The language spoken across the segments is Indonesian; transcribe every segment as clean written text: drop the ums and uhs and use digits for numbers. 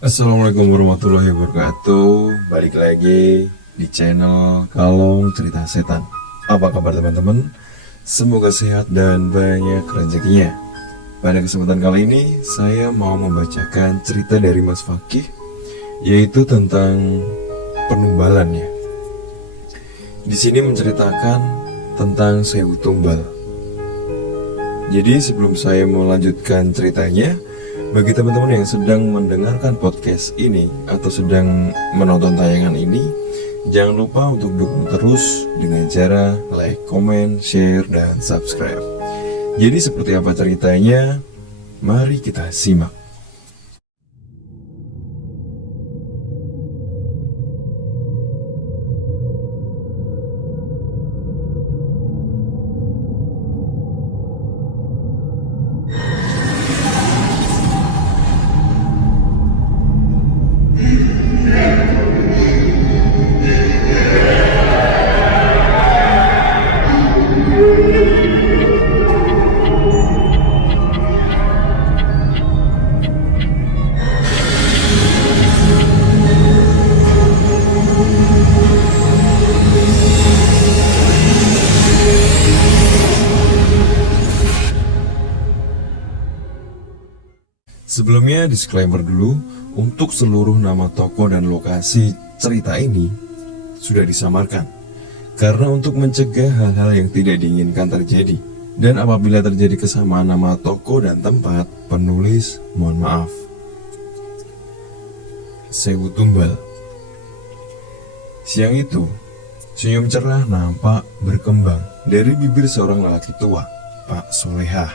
Assalamualaikum warahmatullahi wabarakatuh. Balik lagi di channel Kalong Cerita Setan. Apa kabar teman-teman? Semoga sehat dan banyak rezekinya. Pada kesempatan kali ini saya mau membacakan cerita dari Mas Fakih, yaitu tentang penumbalan ya. Di sini menceritakan tentang Sewu Tumbal. Jadi sebelum saya mau lanjutkan ceritanya, bagi teman-teman yang sedang mendengarkan podcast ini atau sedang menonton tayangan ini, jangan lupa untuk dukung terus dengan cara like, comment, share, dan subscribe. Jadi seperti apa ceritanya? Mari kita simak. Sebelumnya disclaimer dulu, untuk seluruh nama tokoh dan lokasi cerita ini sudah disamarkan. Karena untuk mencegah hal-hal yang tidak diinginkan terjadi. Dan apabila terjadi kesamaan nama tokoh dan tempat, penulis mohon maaf. Sewu Tumbal. Siang itu, senyum cerah nampak berkembang dari bibir seorang lelaki tua, Pak Solehah,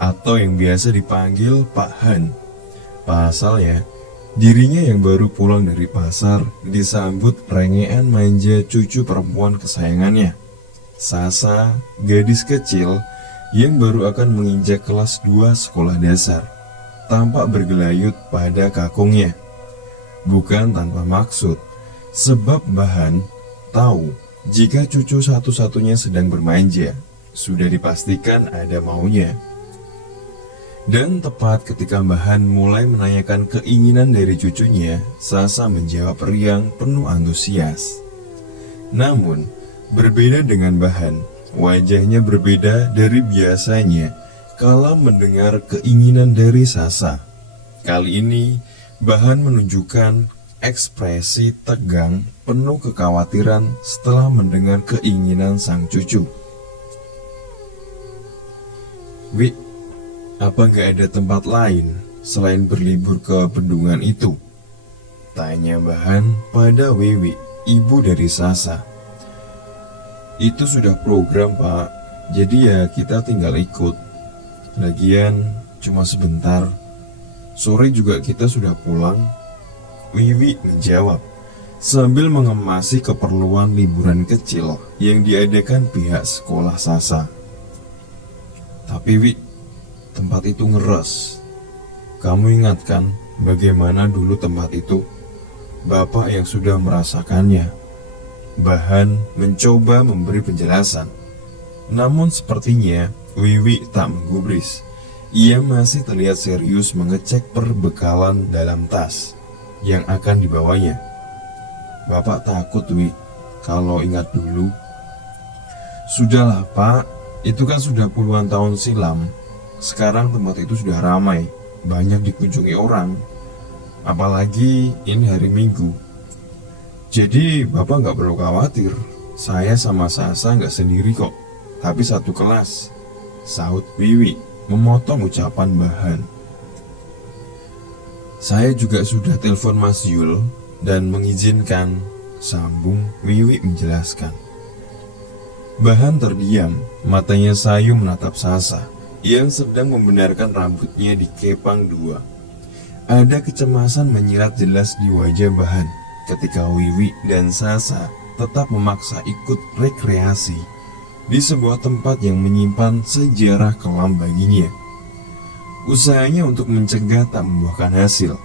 atau yang biasa dipanggil Pak Han. Pasalnya, dirinya yang baru pulang dari pasar disambut rengean manja cucu perempuan kesayangannya, Sasa, gadis kecil yang baru akan menginjak kelas 2 sekolah dasar. Tampak bergelayut pada kakungnya. Bukan tanpa maksud, sebab Bahan tahu jika cucu satu-satunya sedang bermanja, sudah dipastikan ada maunya. Dan tepat ketika Bahan mulai menanyakan keinginan dari cucunya, Sasa menjawab riang penuh antusias. Namun, berbeda dengan Bahan, wajahnya berbeda dari biasanya kala mendengar keinginan dari Sasa. Kali ini, Bahan menunjukkan ekspresi tegang penuh kekhawatiran setelah mendengar keinginan sang cucu. "Wi, apa gak ada tempat lain selain berlibur ke bendungan itu?" tanya Bahan pada Wiwi, ibu dari Sasa. "Itu sudah program, Pak. Jadi ya kita tinggal ikut. Lagian cuma sebentar. Sore juga kita sudah pulang," Wiwi menjawab sambil mengemasi keperluan liburan kecil yang diadakan pihak sekolah Sasa. "Tapi Wi, tempat itu ngeres. Kamu ingat kan bagaimana dulu tempat itu? Bapak yang sudah merasakannya." Bahan mencoba memberi penjelasan. Namun sepertinya Wiwi tak menggubris. Ia masih terlihat serius mengecek perbekalan dalam tas yang akan dibawanya. "Bapak takut, Wi, kalau ingat dulu." "Sudahlah, Pak. Itu kan sudah puluhan tahun silam. Sekarang tempat itu sudah ramai, banyak dikunjungi orang. Apalagi ini hari Minggu. Jadi Bapak nggak perlu khawatir. Saya sama Sasa nggak sendiri kok, tapi satu kelas," sahut Wiwi memotong ucapan Bahan. "Saya juga sudah telepon Mas Yul dan mengizinkan," sambung Wiwi menjelaskan. Bahan terdiam, matanya sayu menatap Sasa yang sedang membenarkan rambutnya dikepang dua. Ada kecemasan menyirat jelas di wajah Bahan ketika Wiwi dan Sasa tetap memaksa ikut rekreasi di sebuah tempat yang menyimpan sejarah kelam baginya. Usahanya untuk mencegah tak membuahkan hasil.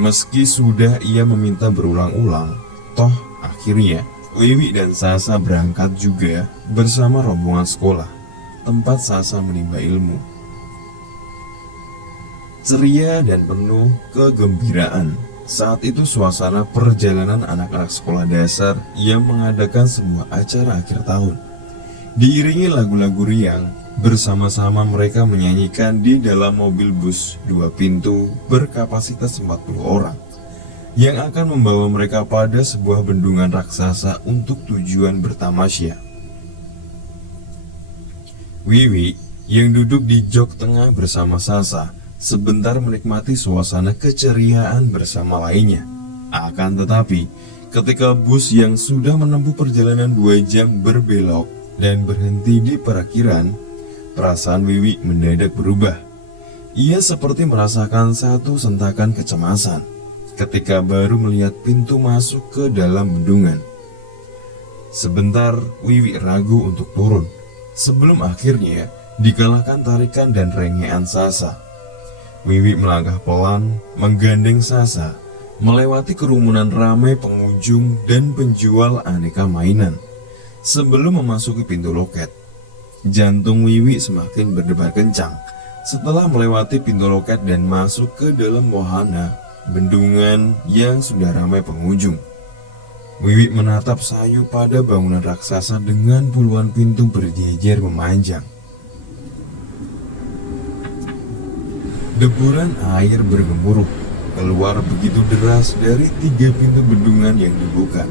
Meski sudah ia meminta berulang-ulang, toh akhirnya Wiwi dan Sasa berangkat juga bersama rombongan sekolah, tempat Sasa menimba ilmu. ceria dan penuh kegembiraan. Saat itu suasana perjalanan anak-anak sekolah dasar yang mengadakan sebuah acara akhir tahun. Diiringi lagu-lagu riang, bersama-sama mereka menyanyikan di dalam mobil bus 2 pintu berkapasitas 40 orang yang akan membawa mereka pada sebuah bendungan raksasa untuk tujuan bertamasya. Wiwi yang duduk di jok tengah bersama Sasa sebentar menikmati suasana keceriaan bersama lainnya. Akan tetapi, ketika bus yang sudah menempuh perjalanan 2 jam berbelok dan berhenti di parkiran, perasaan Wiwi mendadak berubah. Ia seperti merasakan satu sentakan kecemasan ketika baru melihat pintu masuk ke dalam bendungan. Sebentar, Wiwi ragu untuk turun, sebelum akhirnya dikalahkan tarikan dan rengean Sasa. Wiwi melangkah pelan, menggandeng Sasa, melewati kerumunan ramai pengunjung dan penjual aneka mainan. Sebelum memasuki pintu loket, jantung Wiwi semakin berdebar kencang setelah melewati pintu loket dan masuk ke dalam wahana bendungan yang sudah ramai pengunjung. Wiwi menatap sayu pada bangunan raksasa dengan puluhan pintu berjejer memanjang. Deburan air bergemuruh keluar begitu deras dari 3 pintu bendungan yang dibuka,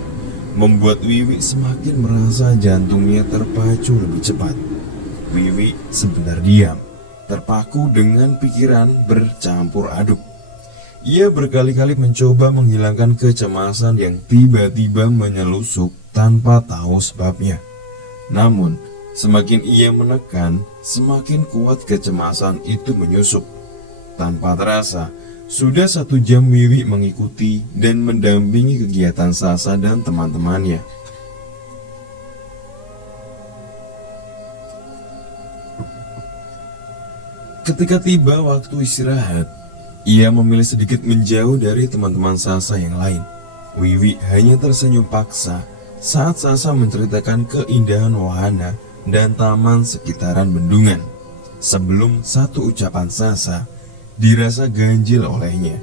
membuat Wiwi semakin merasa jantungnya terpacu lebih cepat. Wiwi sebentar diam, terpaku dengan pikiran bercampur aduk. Ia berkali-kali mencoba menghilangkan kecemasan yang tiba-tiba menyelusup tanpa tahu sebabnya. Namun, semakin ia menekan, semakin kuat kecemasan itu menyusup. Tanpa terasa, sudah 1 jam Wiwi mengikuti dan mendampingi kegiatan Sasa dan teman-temannya. Ketika tiba waktu istirahat, ia memilih sedikit menjauh dari teman-teman Sasa yang lain. Wiwi hanya tersenyum paksa saat Sasa menceritakan keindahan wahana dan taman sekitaran bendungan. Sebelum satu ucapan Sasa dirasa ganjil olehnya.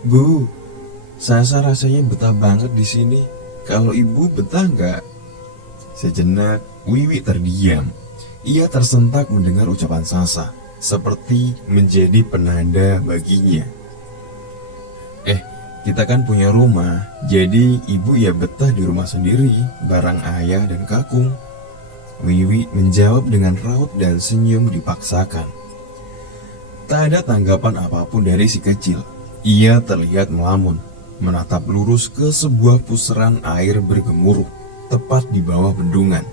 "Bu, Sasa rasanya betah banget di sini. Kalau ibu betah nggak?" Sejenak, Wiwi terdiam. Ia tersentak mendengar ucapan Sasa, seperti menjadi penanda baginya. Kita kan punya rumah, jadi ibu ya betah di rumah sendiri, bareng ayah dan kakung." Wiwi menjawab dengan raut dan senyum dipaksakan. Tak ada tanggapan apapun dari si kecil. Ia terlihat melamun, menatap lurus ke sebuah pusaran air bergemuruh tepat di bawah bendungan.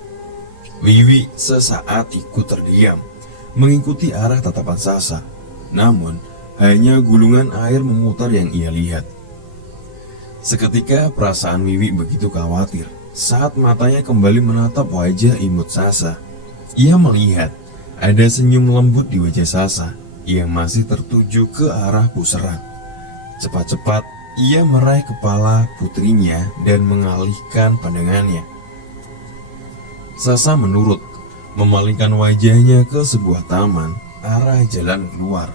Wiwi sesaat ikut terdiam, mengikuti arah tatapan Sasa. Namun, hanya gulungan air memutar yang ia lihat. Seketika perasaan Wiwi begitu khawatir saat matanya kembali menatap wajah imut Sasa. Ia melihat ada senyum lembut di wajah Sasa yang masih tertuju ke arah pusaran. Cepat-cepat ia meraih kepala putrinya dan mengalihkan pandangannya. Sasa menurut, memalingkan wajahnya ke sebuah taman, arah jalan keluar,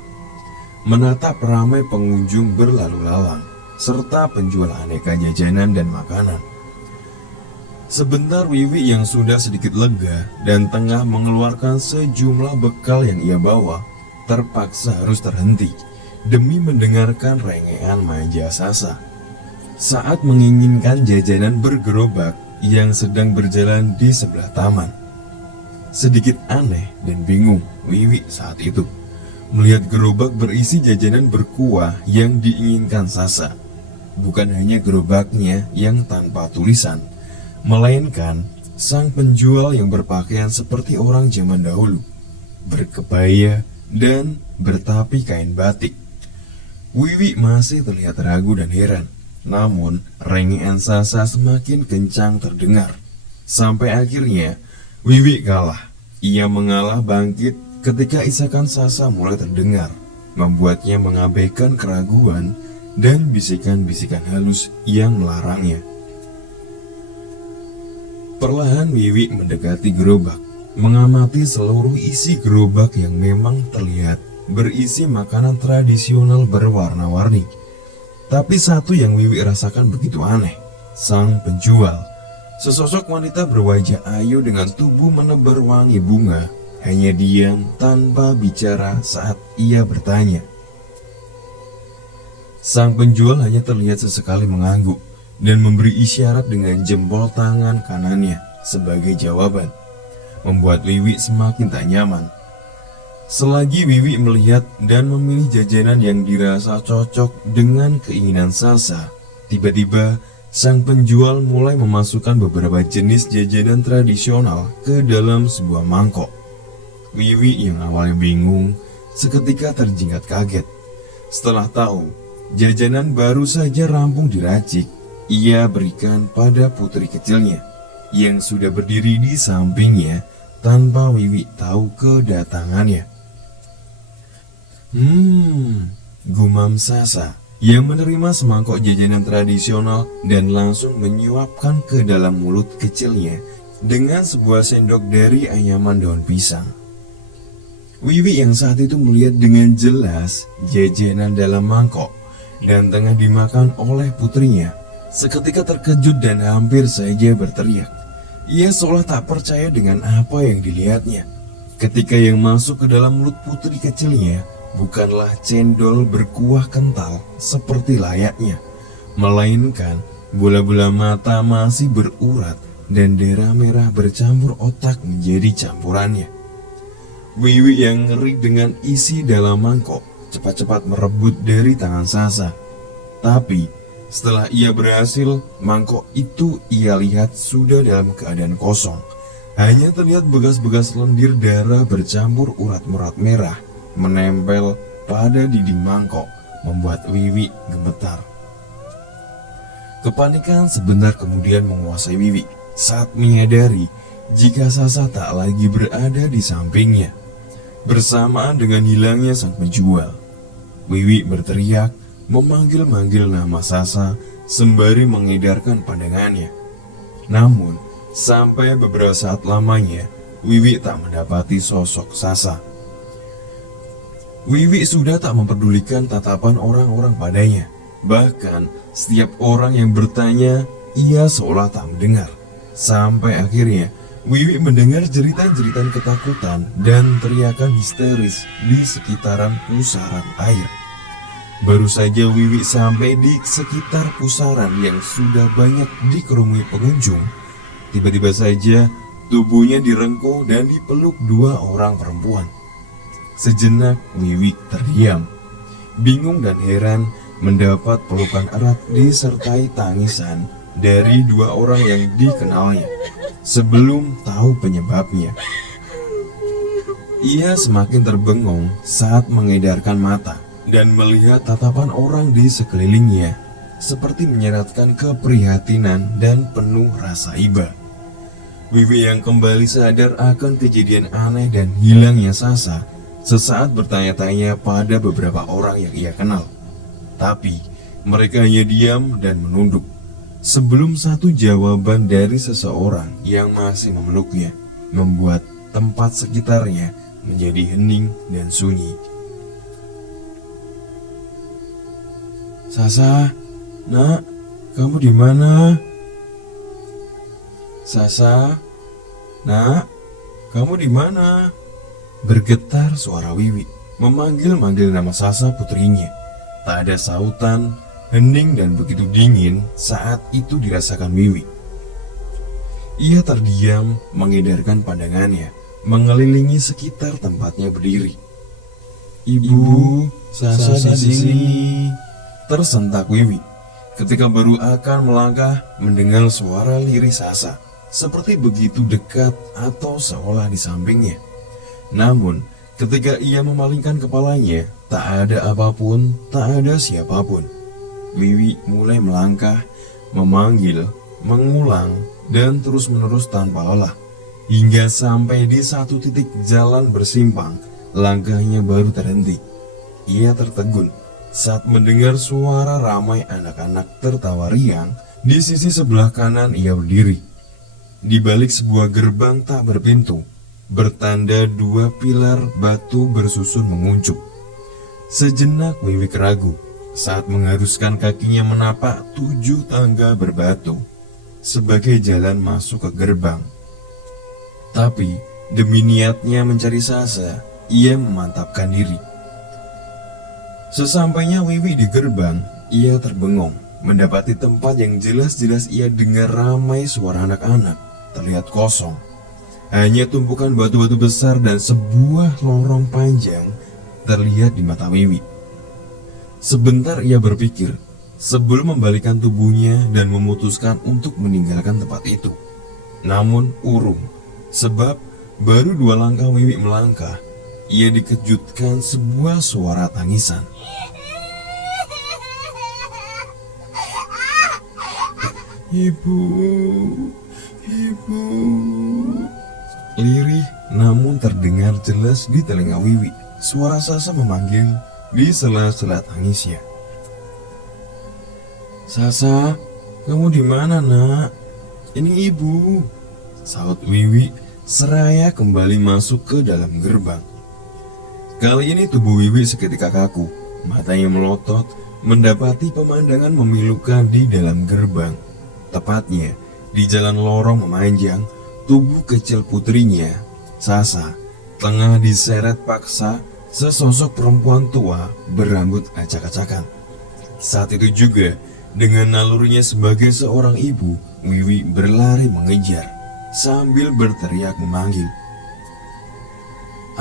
menatap ramai pengunjung berlalu lalang, serta penjual aneka jajanan dan makanan. Sebentar Wiwi yang sudah sedikit lega dan tengah mengeluarkan sejumlah bekal yang ia bawa, terpaksa harus terhenti demi mendengarkan rengean manja Sasa. Saat menginginkan jajanan bergerobak yang sedang berjalan di sebelah taman. Sedikit aneh dan bingung Wiwi saat itu melihat gerobak berisi jajanan berkuah yang diinginkan Sasa. Bukan hanya gerobaknya yang tanpa tulisan, melainkan sang penjual yang berpakaian seperti orang zaman dahulu, berkebaya dan bertapi kain batik. Wiwi masih terlihat ragu dan heran, namun rengean Sasa semakin kencang terdengar. Sampai akhirnya Wiwi kalah. Ia mengalah bangkit ketika isakan Sasa mulai terdengar, membuatnya mengabaikan keraguan dan bisikan-bisikan halus yang melarangnya. Perlahan Wiwi mendekati gerobak, mengamati seluruh isi gerobak yang memang terlihat berisi makanan tradisional berwarna-warni. Tapi satu yang Wiwi rasakan begitu aneh. Sang penjual, sesosok wanita berwajah ayu dengan tubuh menebar wangi bunga, hanya diam tanpa bicara saat ia bertanya. Sang penjual hanya terlihat sesekali mengangguk dan memberi isyarat dengan jempol tangan kanannya sebagai jawaban, membuat Wiwi semakin tak nyaman. Selagi Wiwi melihat dan memilih jajanan yang dirasa cocok dengan keinginan Sasa, tiba-tiba sang penjual mulai memasukkan beberapa jenis jajanan tradisional ke dalam sebuah mangkok. Wiwi yang awalnya bingung, seketika terjingkat kaget. Setelah tahu, jajanan baru saja rampung diracik, ia berikan pada putri kecilnya, yang sudah berdiri di sampingnya tanpa Wiwi tahu kedatangannya. Gumam Sasa yang menerima semangkok jajanan tradisional dan langsung menyuapkan ke dalam mulut kecilnya dengan sebuah sendok dari anyaman daun pisang. Wiwi yang saat itu melihat dengan jelas jajanan dalam mangkok dan tengah dimakan oleh putrinya, seketika terkejut dan hampir saja berteriak. Ia seolah tak percaya dengan apa yang dilihatnya, ketika yang masuk ke dalam mulut putri kecilnya bukanlah cendol berkuah kental seperti layaknya, melainkan bola-bola mata masih berurat dan darah merah bercampur otak menjadi campurannya. Wiwi yang ngeri dengan isi dalam mangkok cepat-cepat merebut dari tangan Sasa. Tapi setelah ia berhasil, mangkok itu ia lihat sudah dalam keadaan kosong. Hanya terlihat bekas-bekas lendir darah bercampur urat-urat merah menempel pada dinding mangkok, membuat Wiwi gemetar. Kepanikan sebentar kemudian menguasai Wiwi saat menyadari jika Sasa tak lagi berada di sampingnya. Bersamaan dengan hilangnya sang penjual, Wiwi berteriak memanggil-manggil nama Sasa sembari mengedarkan pandangannya. Namun, sampai beberapa saat lamanya, Wiwi tak mendapati sosok Sasa. Wiwi sudah tak memperdulikan tatapan orang-orang padanya. Bahkan, setiap orang yang bertanya, ia seolah tak mendengar. Sampai akhirnya, Wiwi mendengar jeritan-jeritan ketakutan dan teriakan histeris di sekitaran pusaran air. Baru saja Wiwi sampai di sekitar pusaran yang sudah banyak dikerumuni pengunjung, tiba-tiba saja tubuhnya direngkuh dan dipeluk dua orang perempuan. Sejenak Wiwi terdiam, bingung dan heran mendapat pelukan erat disertai tangisan dari dua orang yang dikenalnya. Sebelum tahu penyebabnya, ia semakin terbengong saat mengedarkan mata dan melihat tatapan orang di sekelilingnya seperti menyeratkan keprihatinan dan penuh rasa iba. Wiwi yang kembali sadar akan kejadian aneh dan hilangnya Sasa, sesaat bertanya-tanya pada beberapa orang yang ia kenal. Tapi mereka hanya diam dan menunduk sebelum satu jawaban dari seseorang yang masih memeluknya membuat tempat sekitarnya menjadi hening dan sunyi. "Sasa, nak, kamu di mana? Sasa, nak, kamu di mana?" Bergetar suara Wiwi, memanggil-manggil nama Sasa putrinya. Tak ada sautan, hening dan begitu dingin saat itu dirasakan Wiwi. Ia terdiam, mengedarkan pandangannya, mengelilingi sekitar tempatnya berdiri. "Ibu, Sasa di sini," tersentak Wiwi ketika baru akan melangkah mendengar suara lirih Sasa, seperti begitu dekat atau seolah di sampingnya. Namun, ketika ia memalingkan kepalanya, tak ada apapun, tak ada siapapun. Wiwi mulai melangkah, memanggil, mengulang, dan terus-menerus tanpa lelah. Hingga sampai di satu titik jalan bersimpang, langkahnya baru terhenti. Ia tertegun saat mendengar suara ramai anak-anak tertawa riang di sisi sebelah kanan ia berdiri. Di balik sebuah gerbang tak berpintu, bertanda dua pilar batu bersusun menguncup. Sejenak Wiwi ragu saat mengharuskan kakinya menapak 7 tangga berbatu sebagai jalan masuk ke gerbang. Tapi demi niatnya mencari Sasa, ia memantapkan diri. Sesampainya Wiwi di gerbang, ia terbengong mendapati tempat yang jelas-jelas ia dengar ramai suara anak-anak terlihat kosong. Hanya tumpukan batu-batu besar dan sebuah lorong panjang terlihat di mata Wiwi. Sebentar ia berpikir sebelum membalikkan tubuhnya dan memutuskan untuk meninggalkan tempat itu. Namun urung, sebab baru 2 langkah Wiwi melangkah, ia dikejutkan sebuah suara tangisan. Ibu, ibu. Lirih namun terdengar jelas di telinga Wiwi. Suara Sasa memanggil di sela-sela tangisnya. Sasa, kamu di mana, Nak? Ini ibu, sahut Wiwi seraya kembali masuk ke dalam gerbang. Kali ini tubuh Wiwi seketika kaku, matanya melotot mendapati pemandangan memilukan di dalam gerbang. Tepatnya di jalan lorong memanjang, tubuh kecil putrinya, Sasa, tengah diseret paksa sesosok perempuan tua berambut acak-acakan. Saat itu juga, dengan nalurinya sebagai seorang ibu, Wiwi berlari mengejar sambil berteriak memanggil.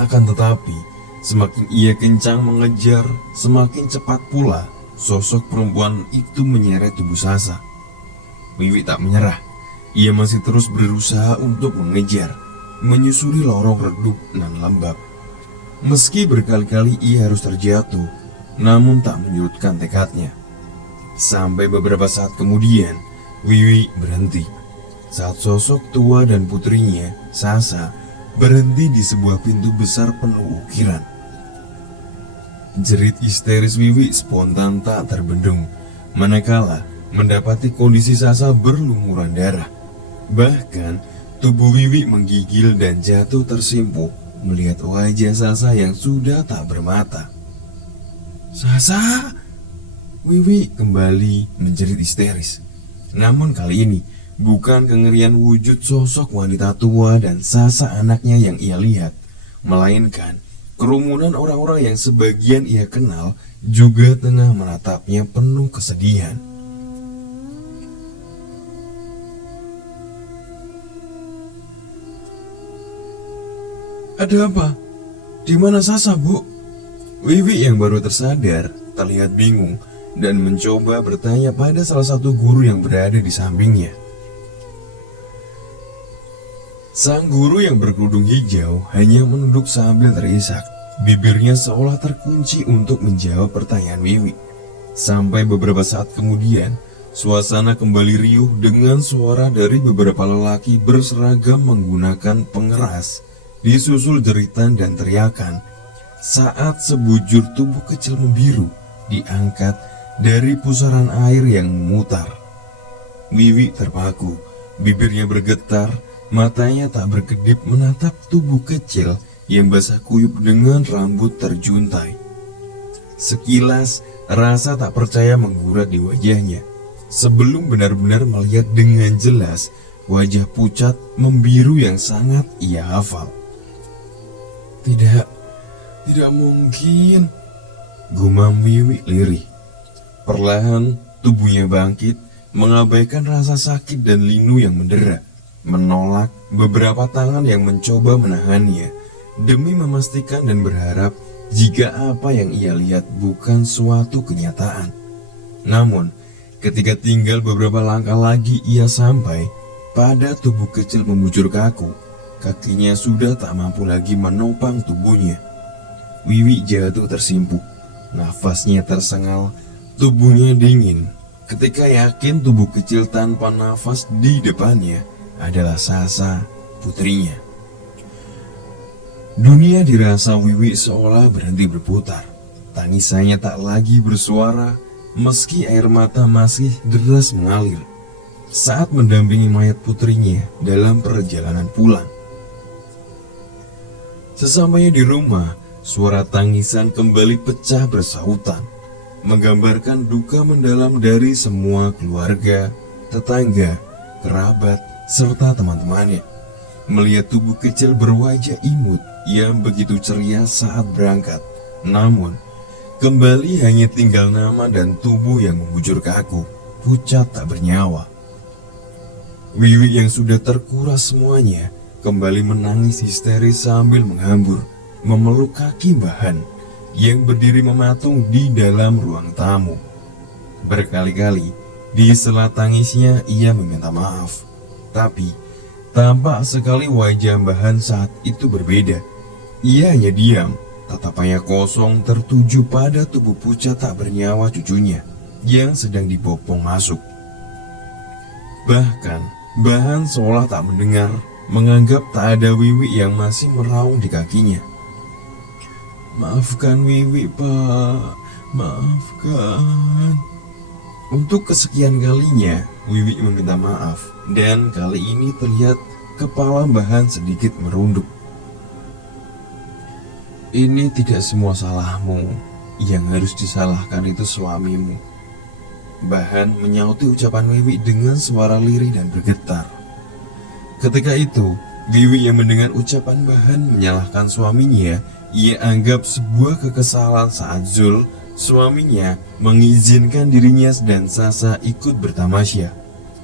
Akan tetapi, semakin ia kencang mengejar, semakin cepat pula sosok perempuan itu menyeret tubuh Sasa. Wiwi tak menyerah. Ia masih terus berusaha untuk mengejar, menyusuri lorong redup nan lembab. Meski berkali-kali ia harus terjatuh, namun tak menyurutkan tekadnya. Sampai beberapa saat kemudian, Wiwi berhenti saat sosok tua dan putrinya, Sasa, berhenti di sebuah pintu besar penuh ukiran. Jerit histeris Wiwi spontan tak terbendung, manakala mendapati kondisi Sasa berlumuran darah. Bahkan tubuh Wiwi menggigil dan jatuh tersimpuh melihat wajah Sasa yang sudah tak bermata. Sasa! Wiwi kembali menjerit histeris. Namun kali ini bukan kengerian wujud sosok wanita tua dan Sasa anaknya yang ia lihat, melainkan kerumunan orang-orang yang sebagian ia kenal juga tengah menatapnya penuh kesedihan. Ada apa? Di mana Sasa, Bu? Wiwi yang baru tersadar terlihat bingung dan mencoba bertanya pada salah satu guru yang berada di sampingnya. Sang guru yang berkerudung hijau hanya menunduk sambil terisak. Bibirnya seolah terkunci untuk menjawab pertanyaan Wiwi. Sampai beberapa saat kemudian, suasana kembali riuh dengan suara dari beberapa lelaki berseragam menggunakan pengeras, disusul jeritan dan teriakan saat sebujur tubuh kecil membiru diangkat dari pusaran air yang memutar. Wiwi terpaku, bibirnya bergetar, matanya tak berkedip menatap tubuh kecil yang basah kuyup dengan rambut terjuntai. Sekilas rasa tak percaya menggurat di wajahnya sebelum benar-benar melihat dengan jelas wajah pucat membiru yang sangat ia hafal. Tidak mungkin, gumam Wiwi lirih. Perlahan tubuhnya bangkit, mengabaikan rasa sakit dan linu yang mendera, menolak beberapa tangan yang mencoba menahannya demi memastikan dan berharap jika apa yang ia lihat bukan suatu kenyataan. Namun, ketika tinggal beberapa langkah lagi ia sampai pada tubuh kecil membujur kaku, kakinya sudah tak mampu lagi menopang tubuhnya. Wiwi jatuh tersimpuh, nafasnya tersengal, tubuhnya dingin. Ketika yakin tubuh kecil tanpa nafas di depannya adalah Sasa, putrinya. Dunia dirasa Wiwi seolah berhenti berputar. Tangisannya tak lagi bersuara, meski air mata masih deras mengalir saat mendampingi mayat putrinya dalam perjalanan pulang. Sesampainya di rumah, suara tangisan kembali pecah bersautan, menggambarkan duka mendalam dari semua keluarga, tetangga, kerabat, serta teman-temannya. Melihat tubuh kecil berwajah imut yang begitu ceria saat berangkat, namun kembali hanya tinggal nama dan tubuh yang membujur kaku, pucat tak bernyawa. Wiwi yang sudah terkuras semuanya kembali menangis histeris sambil menghambur, memeluk kaki Bahan yang berdiri mematung di dalam ruang tamu. Berkali-kali di sela tangisnya ia meminta maaf, tapi tampak sekali wajah Bahan saat itu berbeda. Ia hanya diam, tatapannya kosong tertuju pada tubuh pucat tak bernyawa cucunya yang sedang dibopong masuk. Bahkan Bahan seolah tak mendengar, menganggap tak ada Wiwi yang masih meraung di kakinya. "Maafkan Wiwi, Pak, maafkan." Untuk kesekian kalinya Wiwi meminta maaf, dan kali ini terlihat kepala Bahan sedikit merunduk. "Ini tidak semua salahmu, yang harus disalahkan itu suamimu." Bahan menyauti ucapan Wiwi dengan suara lirih dan bergetar. Ketika itu, Wiwi yang mendengar ucapan Bahan menyalahkan suaminya, ia anggap sebuah kekesalan saat Zul, suaminya, mengizinkan dirinya dan Sasa ikut bertamasya.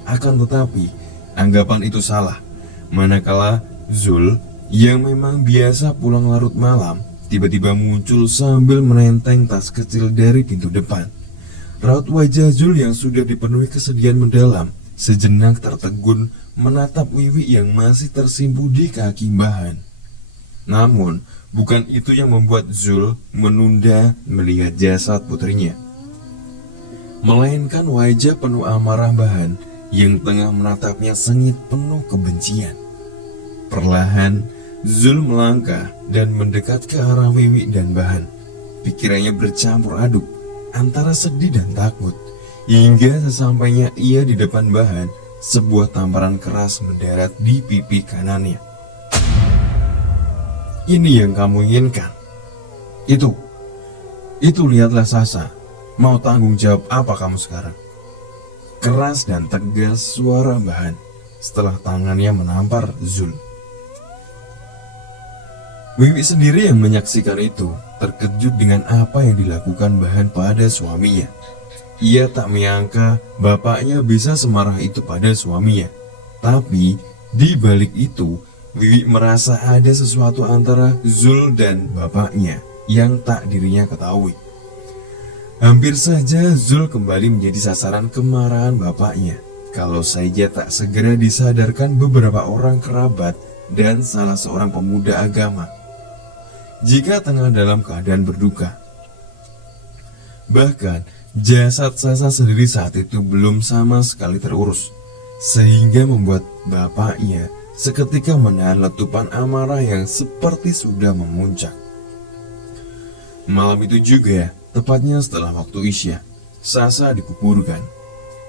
Akan tetapi, anggapan itu salah, manakala Zul, yang memang biasa pulang larut malam, tiba-tiba muncul sambil menenteng tas kecil dari pintu depan. Raut wajah Zul yang sudah dipenuhi kesedihan mendalam sejenak tertegun menatap Wiwi yang masih tersimpu di kaki Bahan. Namun, bukan itu yang membuat Zul menunda melihat jasad putrinya, melainkan wajah penuh amarah Bahan yang tengah menatapnya sengit penuh kebencian. Perlahan, Zul melangkah dan mendekat ke arah Wiwi dan Bahan. Pikirannya bercampur aduk antara sedih dan takut, hingga sesampainya ia di depan Bahan, sebuah tamparan keras mendarat di pipi kanannya. "Ini yang kamu inginkan? Itu lihatlah Sasa, mau tanggung jawab apa kamu sekarang?" Keras dan tegas suara Bahan setelah tangannya menampar Zul. Wiwi sendiri yang menyaksikan itu terkejut dengan apa yang dilakukan Bahan pada suaminya. Ia tak menyangka bapaknya bisa semarah itu pada suaminya. Tapi di balik itu, Wiwi merasa ada sesuatu antara Zul dan bapaknya yang tak dirinya ketahui. Hampir saja Zul kembali menjadi sasaran kemarahan bapaknya kalau saja tak segera disadarkan beberapa orang kerabat dan salah seorang pemuda agama jika tengah dalam keadaan berduka. Bahkan jasad Sasa sendiri saat itu belum sama sekali terurus, sehingga membuat bapaknya seketika menahan letupan amarah yang seperti sudah memuncak. Malam itu juga, tepatnya setelah waktu Isya, Sasa dikuburkan.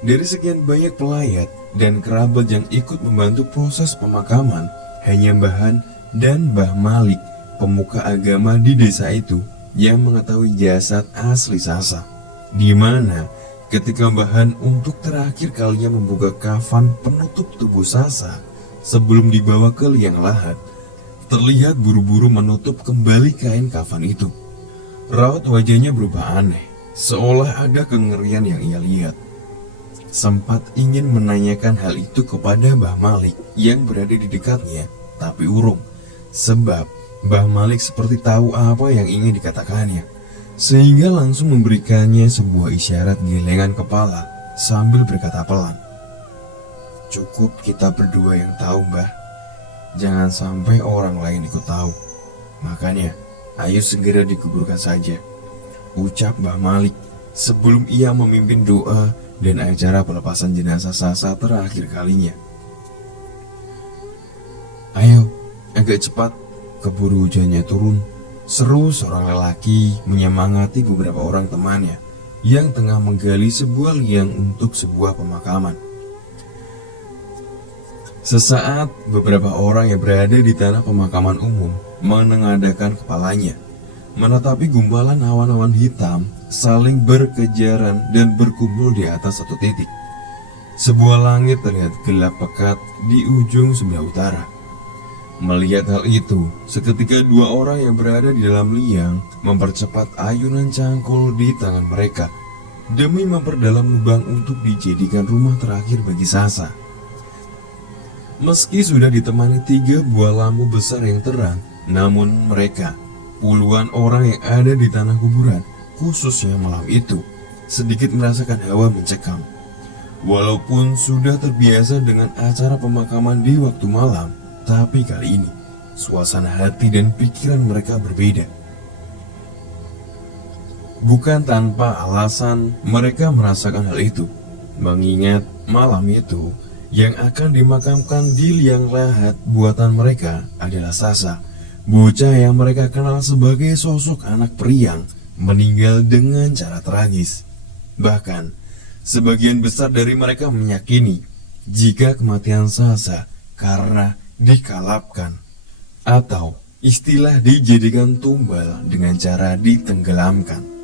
Dari sekian banyak pelayat dan kerabat yang ikut membantu proses pemakaman, hanya Bahan dan Mbah Malik, pemuka agama di desa itu, yang mengetahui jasad asli Sasa. Di mana ketika Bahan untuk terakhir kalinya membuka kafan penutup tubuh Sasa sebelum dibawa ke liang lahat, terlihat buru-buru menutup kembali kain kafan itu. Raut wajahnya berubah aneh, seolah ada kengerian yang ia lihat. Sempat ingin menanyakan hal itu kepada Mbah Malik yang berada di dekatnya, tapi urung, sebab Mbah Malik seperti tahu apa yang ingin dikatakannya, sehingga langsung memberikannya sebuah isyarat gelengan kepala sambil berkata pelan, "Cukup kita berdua yang tahu, Mbah. Jangan sampai orang lain ikut tahu. Makanya, ayo segera dikuburkan saja," ucap Mbah Malik sebelum ia memimpin doa dan acara pelepasan jenazah Sasa terakhir kalinya. "Ayo, agak cepat, keburu hujannya turun," seru seorang lelaki menyemangati beberapa orang temannya yang tengah menggali sebuah liang untuk sebuah pemakaman. Sesaat beberapa orang yang berada di tanah pemakaman umum menengadahkan kepalanya. menatapi gumpalan awan-awan hitam saling berkejaran dan berkumpul di atas satu titik. Sebuah langit terlihat gelap pekat di ujung sebelah utara. Melihat hal itu, seketika dua orang yang berada di dalam liang mempercepat ayunan cangkul di tangan mereka demi memperdalam lubang untuk dijadikan rumah terakhir bagi Sasa. Meski sudah ditemani 3 buah lampu besar yang terang, namun mereka, puluhan orang yang ada di tanah kuburan, khususnya malam itu, sedikit merasakan hawa mencekam. Walaupun sudah terbiasa dengan acara pemakaman di waktu malam, tapi kali ini, suasana hati dan pikiran mereka berbeda. Bukan tanpa alasan mereka merasakan hal itu, mengingat malam itu yang akan dimakamkan di liang lahat buatan mereka adalah Sasa, bocah yang mereka kenal sebagai sosok anak periang, meninggal dengan cara tragis. Bahkan, sebagian besar dari mereka meyakini jika kematian Sasa karena dikalapkan, atau istilah dijadikan tumbal dengan cara ditenggelamkan.